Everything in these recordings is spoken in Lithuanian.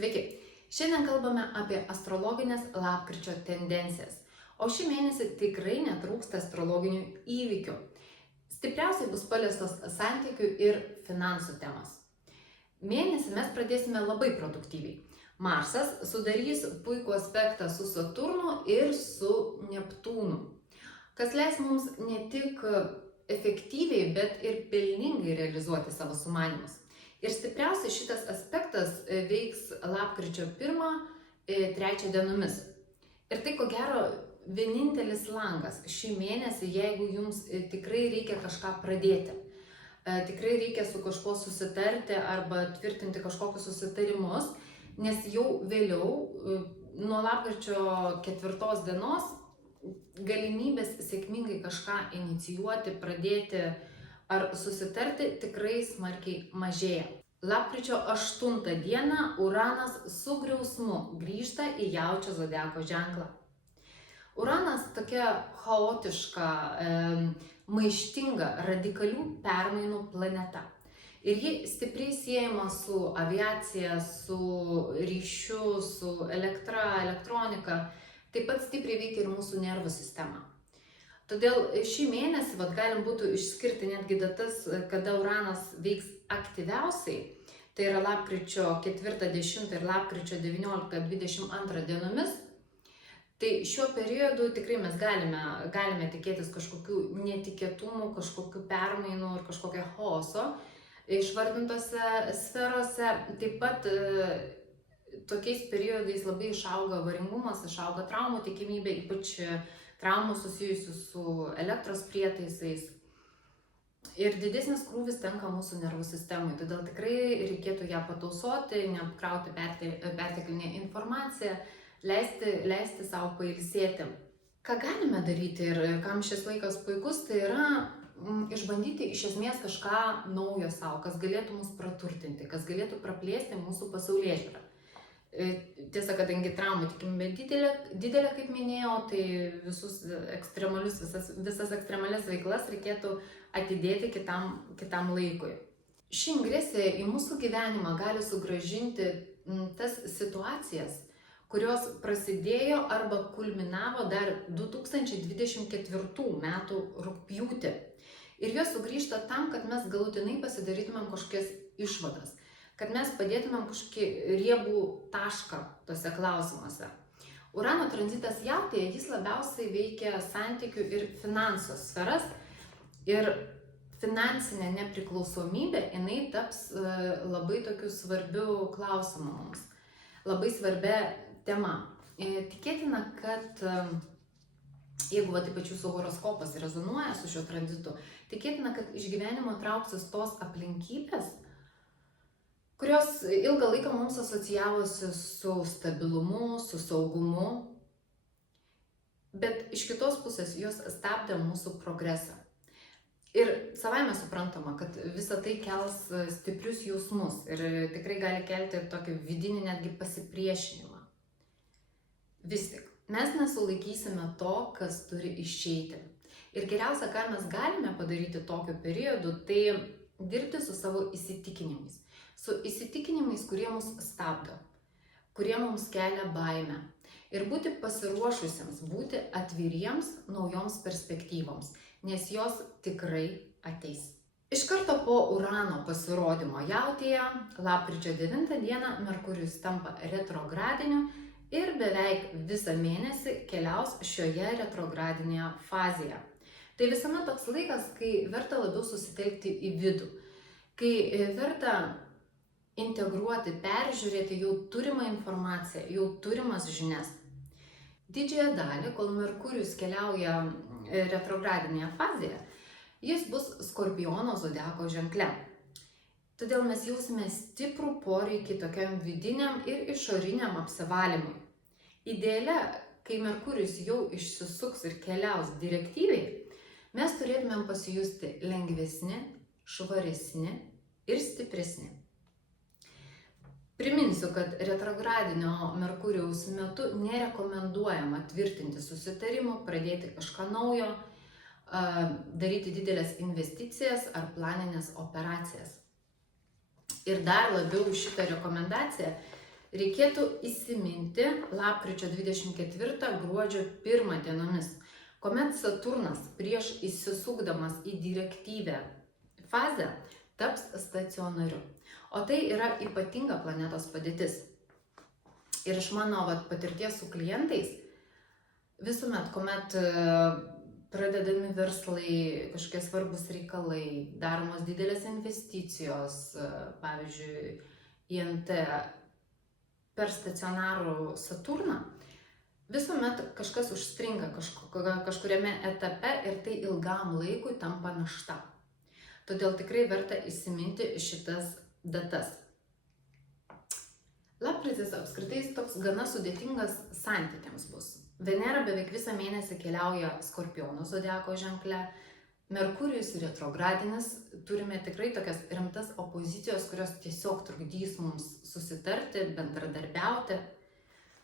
Sveiki! Šiandien kalbame apie astrologinės lapkričio tendencijas. O šį mėnesį tikrai netrūksta astrologinių įvykių. Stipriausiai bus paliestos santykių ir finansų temos. Mėnesį mes pradėsime labai produktyviai. Marsas sudarys puikų aspektą su Saturnu ir su Neptūnu, kas leis mums ne tik efektyviai, bet ir pelningai realizuoti savo sumanymus. Ir stipriausiai šitas aspektas veiks lapkričio 1-3 dienomis. Ir tai ko gero vienintelis langas šį mėnesį, jeigu jums tikrai reikia kažką pradėti. Tikrai reikia su kažkuo susitarti arba tvirtinti kažkokius susitarimus, nes jau vėliau, nuo lapkričio 4 dienos, galimybės sėkmingai kažką inicijuoti, pradėti ar susitarti tikrai smarkiai mažėja. Lapkričio 8 dieną Uranas su griausmu grįžta į Jaučio zodiako ženklą. Uranas tokia chaotiška, maištinga, radikalių permainų planeta. Ir ji stipriai siejama su aviacija, su ryšiu, su elektra, elektronika. Taip pat stipriai veikia ir mūsų nervų sistemą. Todėl šį mėnesį galim būtų išskirti netgi datas, kada Uranas veiks aktyviausiai. Tai yra lapkričio 4-10 ir lapkričio 19-22 dienomis. Tai šiuo periodu tikrai mes galime tikėtis kažkokių netikėtumų, kažkokių permainų ir kažkokio chaoso išvardintose sferose. Taip pat tokiais periodais labai išauga avaringumas, išauga traumų tikimybė, ypač traumų susijusių su elektros prietaisais. Ir didesnis krūvis tenka mūsų nervų sistemai, todėl tikrai reikėtų ją patausoti, neapkrauti perteklinę informaciją, leisti savo pailsėti. Ką galime daryti ir kam šis laikas puikus, tai yra išbandyti iš esmės kažką naujo savo, kas galėtų mus praturtinti, kas galėtų praplėsti mūsų pasaulėžiūrą. Tiesa, kadangi traumų tikimybė didelė, kaip minėjau, tai visas ekstremalias veiklas reikėtų atidėti kitam laikui. Ši ingresija į mūsų gyvenimą gali sugrąžinti tas situacijas, kurios prasidėjo arba kulminavo dar 2024 metų rugpjūtį. Ir jos sugrįžta tam, kad mes galutinai pasidarytumėm kažkokias išvadas, kad mes padėtumėm kažkokį riebų tašką tose klausimuose. Urano tranzitas Jautėje, jis labiausiai veikia santykių ir finansų sferas, ir finansinė nepriklausomybė, jinai taps labai tokiu svarbiu klausimu mums, labai svarbia tema. Tikėtina, kad jeigu taip pat jūsų horoskopas rezonuoja su šiuo tranzitu, tikėtina, kad iš gyvenimo trauksis tos aplinkybės, kurios ilgą laiką mums asocijavosi su stabilumu, su saugumu, bet iš kitos pusės jos stabdė mūsų progresą. Ir savaime suprantama, kad visa tai kels stiprius jausmus ir tikrai gali kelti tokį vidinį netgi pasipriešinimą. Vis tik, mes nesulaikysime to, kas turi išeiti. Ir geriausia, ką mes galime padaryti tokiu periodu, tai dirbti su savo įsitikinimais. Su įsitikinimais, kurie mus stabdo, kurie mums kelia baimę. Ir būti pasiruošusiems, būti atviriems naujoms perspektyvoms, nes jos tikrai ateis. Iš karto po Urano pasirodymo Jautėje, lapkričio 9 dieną Merkurijus tampa retrogradiniu ir beveik visą mėnesį keliaus šioje retrogradinėje fazėje. Tai visuomet toks laikas, kai verta labiau susitelkti į vidų, kai verta integruoti, peržiūrėti jau turimą informaciją, jau turimas žinias. Didžiąją dalį, kol Merkurijus keliauja retrogradinėje fazėje, jis bus Skorpiono zodiako ženkle. Todėl mes jausime stiprų poreikį tokiam vidiniam ir išoriniam apsivalymui. Ideale, kai Merkurijus jau išsisuks ir keliaus direktyviai, mes turėtumėm pasijusti lengvesni, švaresni ir stipresni. Priminsiu, kad retrogradinio Merkurijaus metu nerekomenduojama tvirtinti susitarimų, pradėti kažką naujo, daryti didelės investicijas ar planinės operacijas. Ir dar labiau šitą rekomendaciją reikėtų įsiminti lapkričio 24 gruodžio 1 dienomis, kuomet Saturnas prieš įsisukdamas į direktyvę fazę taps stacionariu. O tai yra ypatinga planetos padėtis. Ir iš mano patirties su klientais, visuomet, kuomet pradedami verslai, kažkokie svarbus reikalai, daromos didelės investicijos, pavyzdžiui, INT per stacionarų Saturną, visuomet kažkas užstringa kažkuriame etape ir tai ilgam laikui tampa našta. Todėl tikrai verta įsiminti šitas datas. Lapkritis apskritai toks gana sudėtingas santykiams bus. Venera beveik visą mėnesį keliauja Skorpionų zodiako ženkle, Merkurijus retrogradinis, turime tikrai tokias rimtas opozicijos, kurios tiesiog trukdys mums susitarti, bendradarbiauti.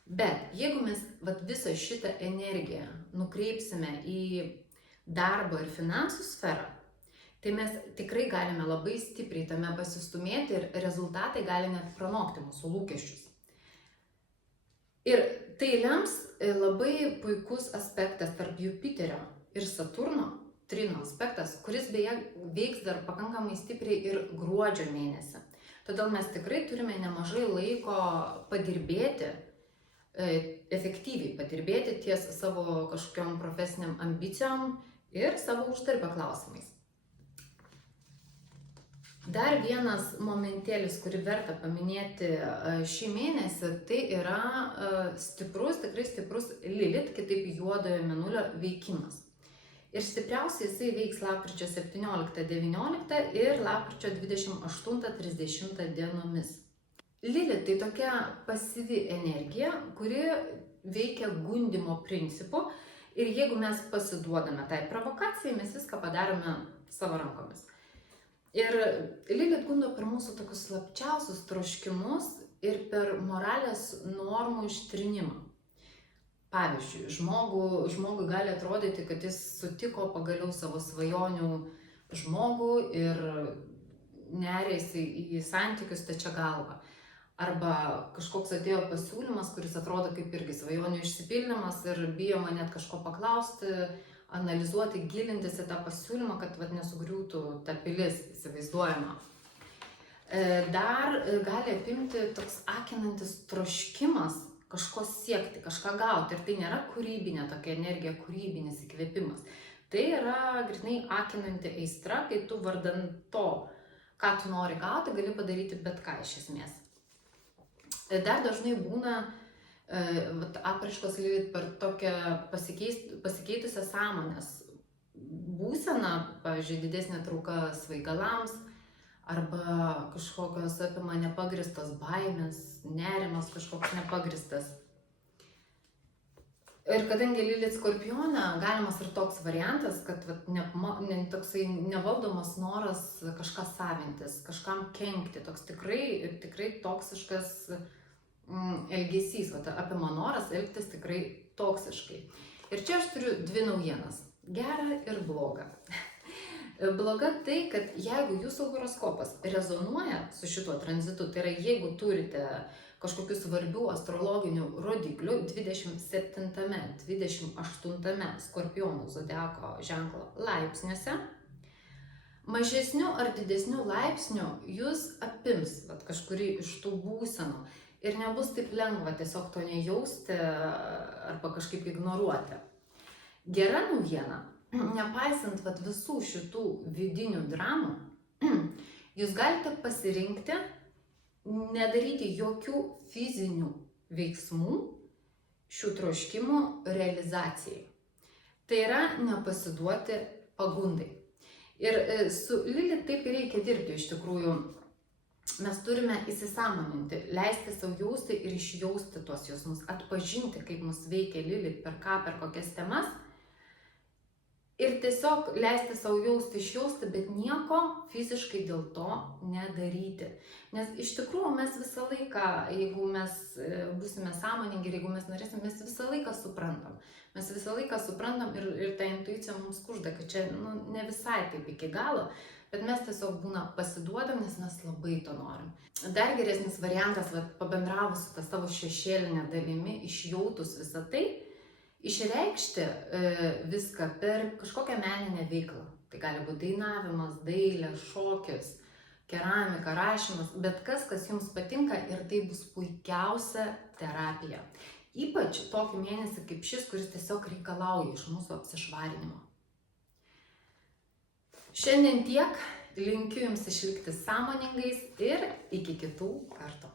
Bet jeigu mes visą šitą energiją nukreipsime į darbo ir finansų sferą, tai mes tikrai galime labai stipriai tame pasistumėti ir rezultatai gali net pranokti mūsų lūkesčius. Ir tai lems labai puikus aspektas tarp Jupiterio ir Saturno, trino aspektas, kuris beje veiks dar pakankamai stipriai ir gruodžio mėnesį. Todėl mes tikrai turime nemažai laiko padirbėti, efektyviai padirbėti ties savo kažkokiom profesiniam ambicijom ir savo uždarbio klausimais. Dar vienas momentėlis, kurį verta paminėti šį mėnesį, tai yra stiprus, tikrai stiprus Lilith, kitaip juodojo mėnulio veikimas. Ir stipriausiai jisai veiks lapkričio 17-19 ir lapkričio 28-30 dienomis. Lilith tai tokia pasyvi energija, kuri veikia gundymo principu ir jeigu mes pasiduodame tai provokacijai, mes viską padarome savo rankomis. Ir Lilith gundo per mūsų tokius slapčiausius troškimus ir per moralės normų ištrinimą. Pavyzdžiui, žmogui gali atrodyti, kad jis sutiko pagaliau savo svajonių žmogų ir nerėsi į santykius stačia galva. Arba kažkoks atėjo pasiūlymas, kuris atrodo kaip irgi svajonių išsipildymas ir bijoma net kažko paklausti, analizuoti, gilintis į tą pasiūlymą, kad nesugriūtų ta pilis įsivaizduojama. Dar gali apimti toks akinantis troškimas kažko siekti, kažką gauti. Ir tai nėra kūrybinė tokia energija, kūrybinis įkvėpimas. Tai yra grinai akinanti aistra, kai tu vardan to, ką tu nori gauti, gali padaryti bet ką iš esmės. Dar dažnai būna apraiškos Lilith per tokią pasikeitusią sąmonės būseną, pavyzdžiui, didesnė trauka svaigalams arba kažkokios apima nepagristos baimės, nerimas kažkoks nepagristas. Ir kadangi Lilith Skorpione, galimas ir toks variantas, kad toksai nevaldomas noras kažką savintis, kažkam kenkti, toks tikrai toksiškas elgesys, apima noras elgtis tikrai toksiškai. Ir čia aš turiu dvi naujienas - gerą ir blogą. Bloga tai, kad jeigu jūsų horoskopas rezonuoja su šituo tranzitu, tai yra jeigu turite kažkokių svarbių astrologinių rodiklių 27-28 Skorpionų zodiako ženklo laipsniuose, mažesnių ar didesnių laipsnių jūs apims kažkurį iš tų būsenų. Ir nebus taip lengva tiesiog to nejausti arba kažkaip ignoruoti. Gera naujiena, nepaisant visų šitų vidinių dramų, jūs galite pasirinkti nedaryti jokių fizinių veiksmų šių troškimų realizacijai. Tai yra nepasiduoti pagundai. Ir su Lilith taip reikia dirbti iš tikrųjų. Mes turime įsisąmoninti, leisti savo jausti ir išjausti tuos jausmus, atpažinti, kaip mus veikia Lilith, per ką, per kokias temas. Ir tiesiog leisti savo jausti, išjausti, bet nieko fiziškai dėl to nedaryti. Nes iš tikrųjų mes visą laiką, jeigu mes būsime sąmoningi ir jeigu mes norėsim, mes visą laiką suprantam. Mes visą laiką suprantam ir ta intuicija mums kužda, kad čia ne visai taip iki galo. bet mes tiesiog būna pasiduodam, nes mes labai to norim. Dar geresnis variantas, pabendravus su ta savo šešėlinė dalimi, išjautus visą tai, išreikšti viską per kažkokią meninę veiklą. Tai gali būti dainavimas, dailė, šokis, keramika, rašymas, bet kas jums patinka ir tai bus puikiausia terapija. Ypač tokį mėnesį kaip šis, kuris tiesiog reikalauja iš mūsų apsišvarinimo. Šiandien tiek, linkiu jums išlikti sąmoningais ir iki kitų kartų.